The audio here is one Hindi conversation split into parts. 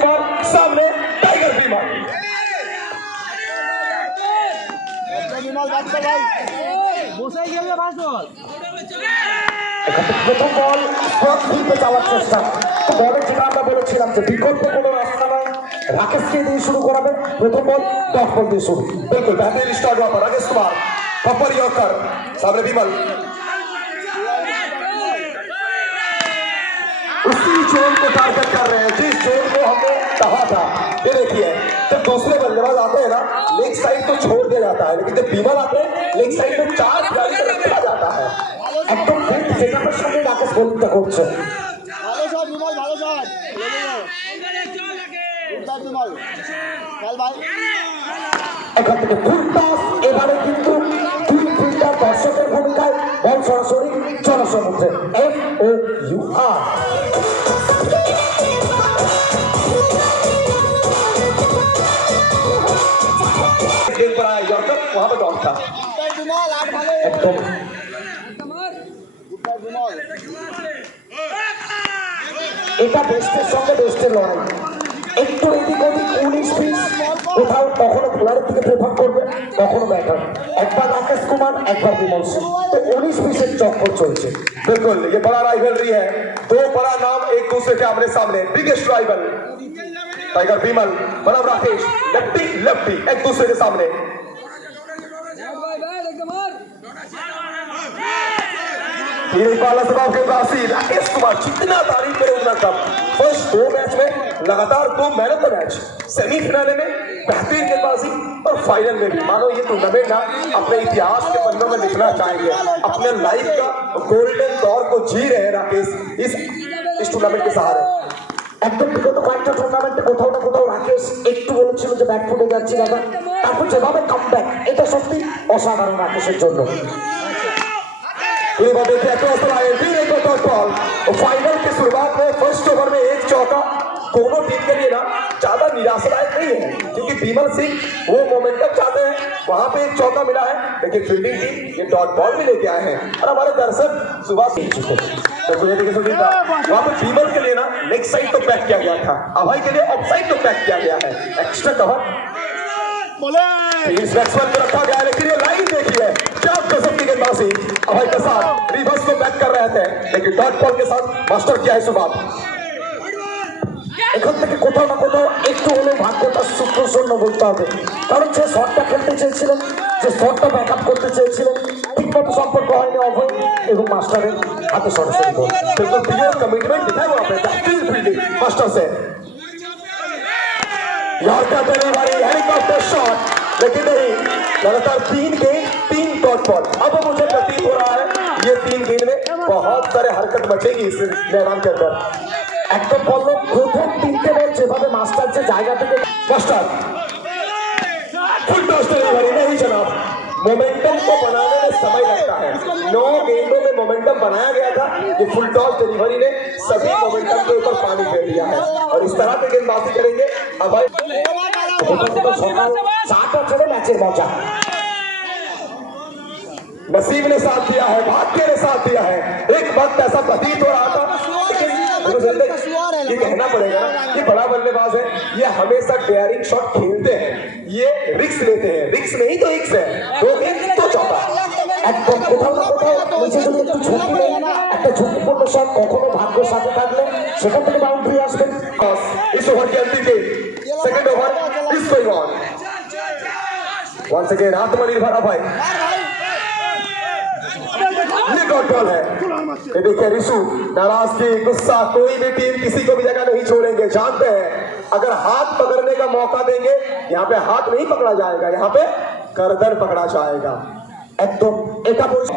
कुमार, सामने टाइगर बीमा। প্রথম বল স্ট্রক ফিল্ডে যাওয়ার চেষ্টা, তো বলের যেটা আমরা বলেছিলাম যে বিকল্প কোনো রাস্তা নয়, রাকেশকে দিয়ে শুরু করাবে। প্রথম বল ডট বল দিয়ে শুরু। बिल्कुल बेहतरीन स्टार्ट हुआ पर राकेश कुमार प्रॉपर यॉर्कर सामने विमल उसी जोन को टारगेट कर रहे हैं जिस जोन को हमने कहा था। ये देखिए जब दूसरे बल्लेबाज आते हैं ना लेग साइड तो छोड़ दिया जाता है, लेकिन जब विमल आते हैं लेग साइड में 4 खिलाड़ी को रखा जाता है। একদম ঠিক সেটার সামনে রাকেশ বোলিংটা করছে। ভালো শট বিমল, ভালো শট বিমল, চল ভাই। এখান থেকে ফুল টস, এবারে কিন্তু দুই ফিল্ডার দর্শকের ভূমিকায় বল সরাসরি জনসমুদ্রে FOUR। गेंद पर आया यॉर्कर, वहां पर डॉट था। বিমল আট ভালো একদম বিমল। এটা বেস্টের সঙ্গে বেস্টের লড়াই, একটু এদিক ওদিক 19 পিস, কোথাও কখনো বোলারের দিকে প্রেফার করবে, কখনো ব্যাটার। একবার রাকেশ কুমার, একবার বিমল সিং, তো 19 পিসের চক্কর চলছে। बिल्कुल ये बड़ा राइवलरी है, दो बड़ा नाम एक दूसरे के आमने सामने, बिगेस्ट राइवल टाइगर विमल बनाम राकेश, लेफ्टी लेफ्टी एक दूसरे के सामने। राकेश कुमार जितना तारीफ करे उतना कम। फर्स्ट 2 मैच में लगातार 2 man of the match, semi-finale में बेहतरीन गेंदबाजी और फाइनल में भी। मानो ये टूर्नामेंट ना अपने इतिहास के पन्नों में लिखना चाहेंगे, अपने लाइफ का गोल्डन दौर को जी रहे हैं राकेश इस टूर्नामेंट के सहारे। একদম বিগত কয়েকটা টুর্নামেন্টে কোথাও না কোথাও রাকেশ একটু বলেছিল যে ব্যাট ফুটে যাচ্ছি দাদা, তারপর যেভাবে কামব্যাক, এটা সত্যি অসাধারণ রাকেশের জন্য। फाइनल की शुरुआत में फर्स्ट ओवर में एक चौका दोनों टीम के लिए ना ज्यादा निराशादायक नहीं है, क्योंकि विमल सिंह वो मोमेंटम चाहते हैं, वहां पे एक चौका मिला है, लेकिन फील्डिंग टीम ये डॉट बॉल भी लेके आए हैं। और हमारे दर्शक सुबह सीख चुके हैं, तो वहां पे विमल के लिए ना लेग साइड तो पैक किया गया था, अभय के लिए ऑफ साइड तो पैक किया गया है, एक्स्ट्रा कवर इस बैट्समैन को रखा गया है। लेकिन ये लाइन देखिए क्या गजब की गेंदबाजी, अभय के साथ रिवर्स को बैक कर रहे थे, लेकिन डॉट बॉल के साथ मास्टर किया है सुबात। এখান থেকে কোথাও না কোথাও একটু হলেও ভাগ্যটা সুপ্রসন্ন বলতে হবে, কারণ যে শটটা খেলতে চেয়েছিলেন, যে শটটা ব্যাক আপ করতে চেয়েছিলেন, ঠিকমতো সম্পর্ক হয়নি অভয় এবং মাস্টারের হাতে সরাসরি বল। बिल्कुल क्लियर कमिटमेंट दिखा है वहां पे, बेहतरीन फील्डिंग मास्टर से। यॉर्कर देने वाली हेलीकॉप्टर शॉट, लेकिन नहीं, लगातार 3 गेंद 3 डॉट बॉल। अब मुझे प्रतीत हो रहा है ये 3 गेंद में बहुत सारे हरकत मचेगी इस मैदान के अंदर। একদম বললো প্রথম 3টে বল যেভাবে মাস্টার যে জায়গা থেকে मास्टर फुल टॉस डिलीवरी नहीं जनाब, मोमेंटम को बनाने में समय लगता है। 9 गेंदों में मोमेंटम बनाया गया था, ये फुल टॉस डिलीवरी ने सभी मोमेंटम के ऊपर पानी फेर दिया है, और इस तरह के गेंदबाजी करेंगे अभय। সকাল 4টা ছেড়ে ম্যাচের মজা। नसीब ने साथ दिया है, भाग्य ने साथ दिया है। एक वक्त ऐसा प्रतीत हो रहा था, ये कहना पड़ेगा ना, ये बड़ा बल्लेबाज है, ये हमेशा डेयरिंग शॉट खेलते हैं, ये रिक्स लेते हैं, रिक्स नहीं तो हिक्स है, 2 गेंद तो चौका। একদম কোথাও না কোথাও নিচে যদি একটু ঝুঁকি নেই, একটা ঝুঁকিপূর্ণ শট কখনো ভাগ্যের সাথে থাকলে সেখান থেকে বাউন্ডারি আসবে। इस ओवर की अंतिम गेंद, second over is going on. Once again आत्मनिर्भर अभय, ये डॉट बॉल है। ये देखिए रिशु, नाराजगी गुस्सा कोई भी टीम किसी को भी जगह नहीं छोड़ेंगे, जानते हैं अगर हाथ पकड़ने का मौका देंगे, यहाँ पे हाथ नहीं पकड़ा जाएगा, यहाँ पे गर्दन पकड़ा जाएगा। একদম এটা বলছে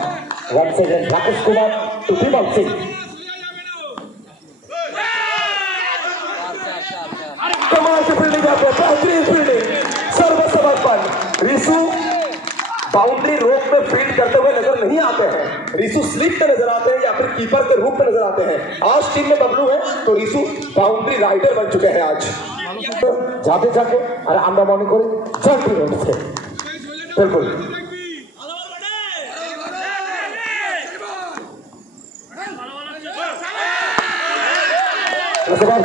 once again Rakesh Kumar to Bimal Singh. कमाल की फील्डिंग है, बेहतरीन फील्डिंग, सर्वसमर्पण। रिशु बाउंड्री रोक में फील्ड करते हुए नजर नहीं आते हैं, रिशु स्लिप पे नजर आते हैं या फिर कीपर के रूप में नजर आते हैं। आज टीम में बबलू है तो रिशु बाउंड्री राइडर बन चुके हैं आज। যাতে যাকে আর আমরা মনে করি জয়টি রয়েছে। बिल्कुल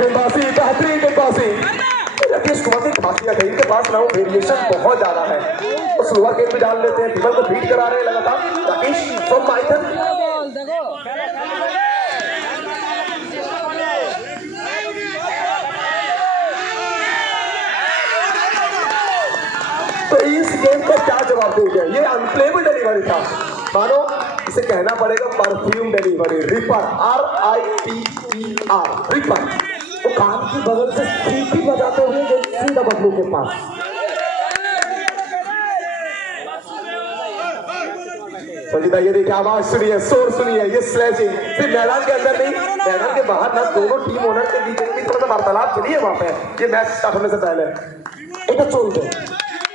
गेंदबाजी, बेहतरीन गेंदबाजी। राकेश कुमार की खासियत है, इनके पास ना वो वेरिएशन बहुत ज्यादा है। तो स्लोअर गेम भी डाल लेते हैं, विमल को बीट करा रहे हैं लगातार राकेश फ्रॉम माइथन। तो इस गेम को क्या जवाब देंगे? ये अनप्लेबल डिलीवरी था, मानो इसे कहना पड़ेगा perfume delivery, ripper, RIPER, ripper. वो कान की बगल से सीटी बजाते हुए गए सीधा बबलू के पास। संजीता ये देखिए, आवाज सुनिए, शोर सुनिए, ये स्लैजिंग सिर्फ मैदान के अंदर नहीं, मैदान के बाहर ना दोनों टीम ओनर के बीच में थोड़ा सा वार्तालाप चली है वहां पे, ये मैच स्टार्ट होने से पहले। এটা চলবে।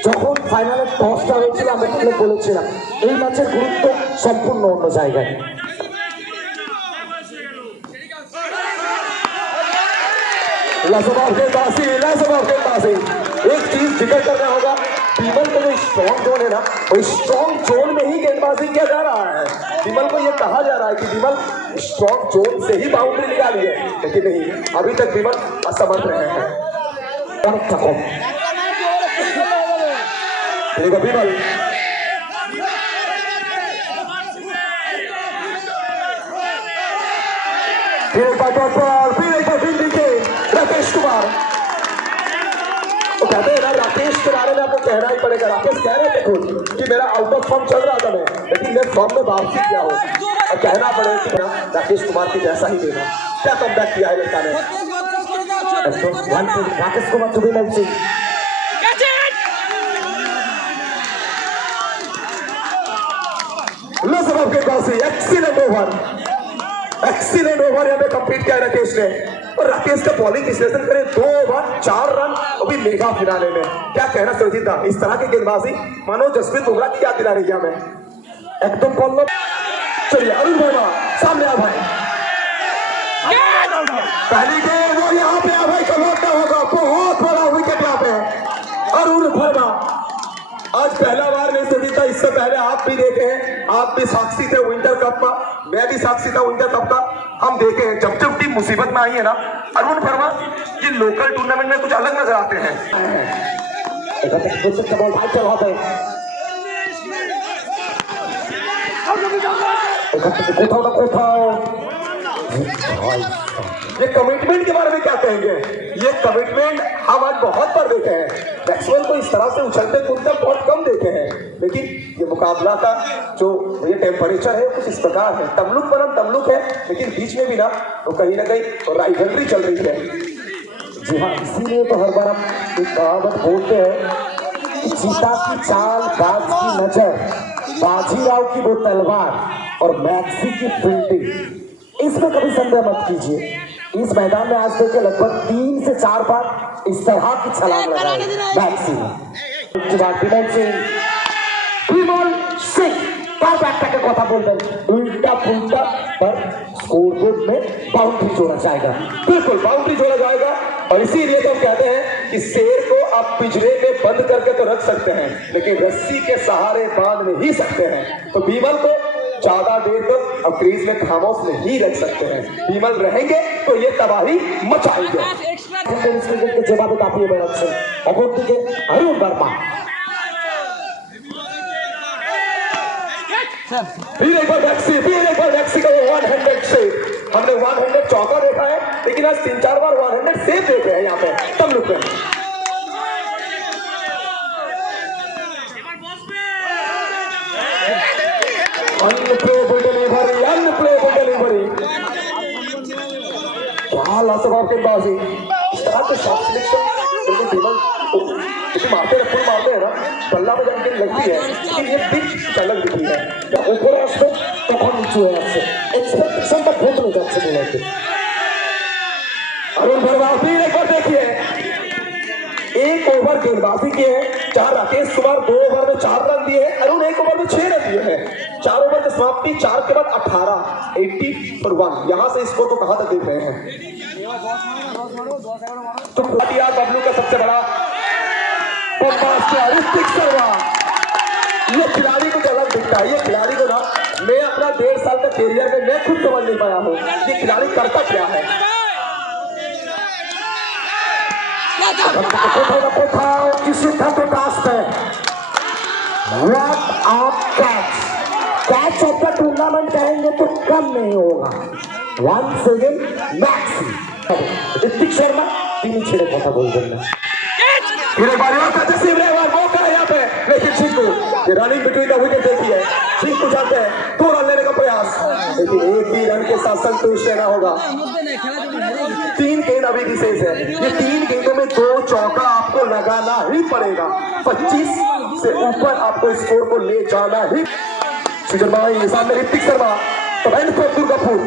যখন ফাইনালে টসটা হয়েছিল আমি তাহলে বলেছিলাম এই ম্যাচের গুরুত্ব সম্পূর্ণ অন্য জায়গায়। लाजवाब गेंदबाजी। एक चीज जिक्र करना होगा, विमल का जो स्ट्रॉन्ग जोन है ना, वो स्ट्रॉन्ग जोन में ही गेंदबाजी किया जा रहा है। विमल को ये कहा जा रहा है कि विमल स्ट्रॉन्ग जोन से ही बाउंड्री निकाली है, लेकिन नहीं, अभी तक विमल असमर्थ रहे हैं। অনেকটা কম। देखो विमल, फिर एक बार दिल्ली के राकेश कुमार। वो कहते हैं ना, राकेश के बारे में आपको कहना ही पड़ेगा। राकेश कह रहे थे खुद कि मेरा आउट ऑफ फॉर्म चल रहा था मैं, लेकिन मैं फॉर्म में वापसी किया हूँ। और कहना पड़ेगा कि ना राकेश कुमार की जैसा ही देना, क्या कमबैक किया है लड़का ने। রাকেশ কুমার টু বি ম্যাচিং। लाजवाब गेंदबाजी, एक्सीलेंट ओवर यहाँ पे कंप्लीट किया राकेश ने। और राकेश का बॉलिंग विश्लेषण करें, 2 ओवर 4 रन, अभी मेगा फिनाले में। क्या कहना सुरजीता, इस तरह की गेंदबाजी मानो जसप्रीत बुमराह की याद दिला रही है हमें। एकदम बॉल। चलिए अरुण वर्मा सामने आ भाई, पहली गेंद वो यहाँ पे आ भाई, कलौटा होगा, बहुत बड़ा विकेट यहाँ पे अरुण वर्मा। आज पहला बार नहीं सुनीता, इससे पहले आप भी देखे हैं, आप भी साक्षी थे विंटर कप का, मैं भी साक्षी था विंटर कप का। हम देखे हैं जब जब टीम मुसीबत में आई है ना, अरुण वर्मा ये लोकल टूर्नामेंट में कुछ अलग नजर आते हैं। ये कमिटमेंट के बारे में क्या कहेंगे? ये कमिटमेंट हम आज बहुत बार देखे हैं, मैक्सवेल को इस तरह से उछलते कूदते बहुत कम देखे हैं, लेकिन ये मुकाबला का जो ये टेम्परेचर है कुछ इस प्रकार है। तमलुक पर हम तमलुक है, लेकिन बीच में भी ना वो कहीं ना कहीं राइवलरी चल रही है। जी हाँ, इसीलिए तो हर बार हम एक कहावत बोलते हैं, चीता की चाल, बाज की नजर, बाजीराव की वो तलवार और मैक्सी की फील्डिंग, इसमें कभी संदेह मत कीजिए। इस मैदान में आज देखे लगभग 3 से 4 बार इस तरह की छलांग लगाई मैक्सी ने। विमल सिंह তার ব্যাটটাকে কথা বলবেন, उल्टा पुल्टा पर स्कोरबोर्ड में बाउंड्री जोड़ा जाएगा। बिल्कुल बाउंड्री जोड़ा जाएगा, और इसीलिए तो हम कहते हैं कि शेर को आप पिंजरे में बंद करके तो रख सकते हैं, लेकिन रस्सी के सहारे बांध नहीं सकते हैं। तो विमल को ज्यादा देर तक अब क्रीज में खामोश नहीं रख सकते हैं। विमल रहेंगे तो ये तबाही मचाएंगे। যেভাবে কাঁপিয়ে বেড়াচ্ছেন, অপরদিকে অরুণ বর্মা। फिर एक बार मैक्सी का 100 सेव। हमने 100 चौका देखा है, लेकिन आज 3-4 बार 100 सेव देखे हैं यहाँ पे तमलुक में। Unplayable delivery. क्या लाजवाब गेंदबाजी, इस तरह के शॉट सिलेक्शन बिल्कुल विमल मारते हैं ना, बल्ला में जब लगती है, लेकिन ये पिच अलग दिखी है। উপরে আসবে তখন নিচু হয়ে আসছে, এক্সপেকটেশনটা বদলে যাচ্ছে বলে। अरुण वर्मा फिर एक बार देखिए, 1 ओवर गेंदबाजी किए हैं, 4 राकेश कुमार 2 ओवर में 4 रन दिए हैं, अरुण 1 ओवर में 6 रन दिए हैं। 4 ओवर की समाप्ति 4 के बाद 18, 80 for 1। यहाँ से इसको तो कहाँ तक देख रहे हैं? तो बबलू का सबसे बड़ा ऋतिक शर्मा, ये खिलाड़ी को अलग दिखता है। ये खिलाड़ी को ना मैं अपना 1.5 साल का कैरियर में मैं खुद समझ नहीं पाया हूँ ये खिलाड़ी करता क्या है। কোথাও না কোথাও কি সিদ্ধান্তটা আসবে व्हाट आप कैच ऑफ द टूर्नामेंट कहेंगे तो कम नहीं होगा 1 सेकेंड मैक्स ऋतिक शर्मा তিনি ছেড়ে কথা बलबेन ना फिर एक बार और तजस्वी ने और मौका है यहाँ पे लेकिन चिंकू ये रनिंग बिटवीन द विकेट देखी है चिंकू जाते हैं 2 रन लेने का प्रयास लेकिन एक भी रन के साथ संतुष्ट रहना होगा 3 गेंद अभी भी शेष है ये 3 गेंदों में 2 चौका आपको लगाना ही पड़ेगा 25 से ऊपर आपको स्कोर को ले जाना ही सुजन भाई सामने ऋतिक शर्मा तो अब्दुल गफूर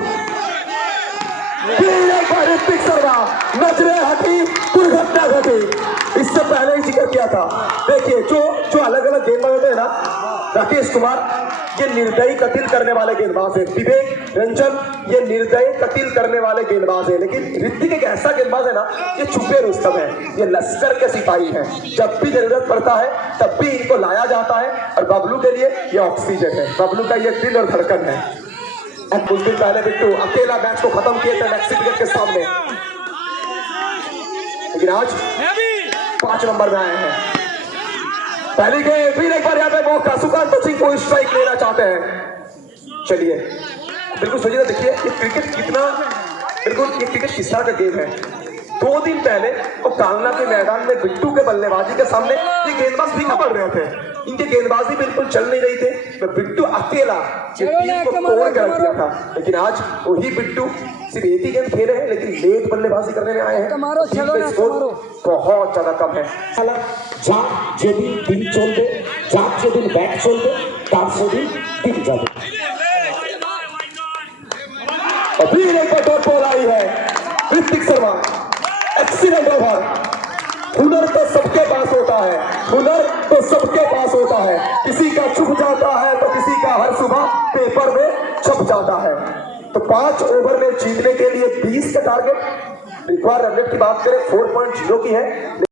ऋतिक शर्मा नजरें हटी दुर्घटना घटी इससे पहले ही जिक्र किया था देखिए जो अलग अलग गेंदबाज होते हैं ना राकेश कुमार ये निर्दयी कतिल करने वाले गेंदबाज है विवेक रंजन ये निर्दयी कतिल करने वाले गेंदबाज है लेकिन ऋतिक एक ऐसा गेंदबाज है ना ये छुपे रुस्तम है ये लश्कर के सिपाही हैं जब भी जरूरत पड़ता है तब भी इनको लाया जाता है और बबलू के लिए ये ऑक्सीजन है बबलू का ये दिल और धड़कन है कुछ दिन पहले बिट्टू अकेला मैच को खत्म किए थे मैक्सी विकेट के सामने लेकिन आज 5 नंबर में आए हैं पहली गेंद फिर एक बार यहाँ पे मौका सुकांत सिंह को स्ट्राइक लेना चाहते हैं चलिए बिल्कुल सोचिए देखिए ये क्रिकेट कितना बिल्कुल ये क्रिकेट किस तरह का गेम है 2 दिन पहले वो कालना के मैदान में बिट्टू के बल्लेबाजी के सामने ये गेंदबाज फीका पड़ रहे थे इनके गेंदबाजी बिल्कुल चल नहीं रही थे तो बिट्टू अकेला ये टीम को तोड़ कर रख दिया था लेकिन आज वही बिट्टू सिर्फ एक ही गेंद खेले हैं लेकिन लेट बल्लेबाजी करने में आए हैं टीम का स्कोर बहुत ज्यादा कम है যা যেদিন দিন চলবে যার যেদিন ব্যাট চলবে তার সেদিন দিন যাবে अभी एक बार डॉट बॉल आई है ऋतिक शर्मा एक्सीलेंट ओवर हुनर तो सबके पास होता है हुनर तो सबके पास होता है किसी का छुप जाता है तो किसी का हर सुबह पेपर में छप जाता है तो 5 ओवर में जीतने के लिए 20 का टारगेट रिक्वायर रन रेट की बात करें 4.0 की है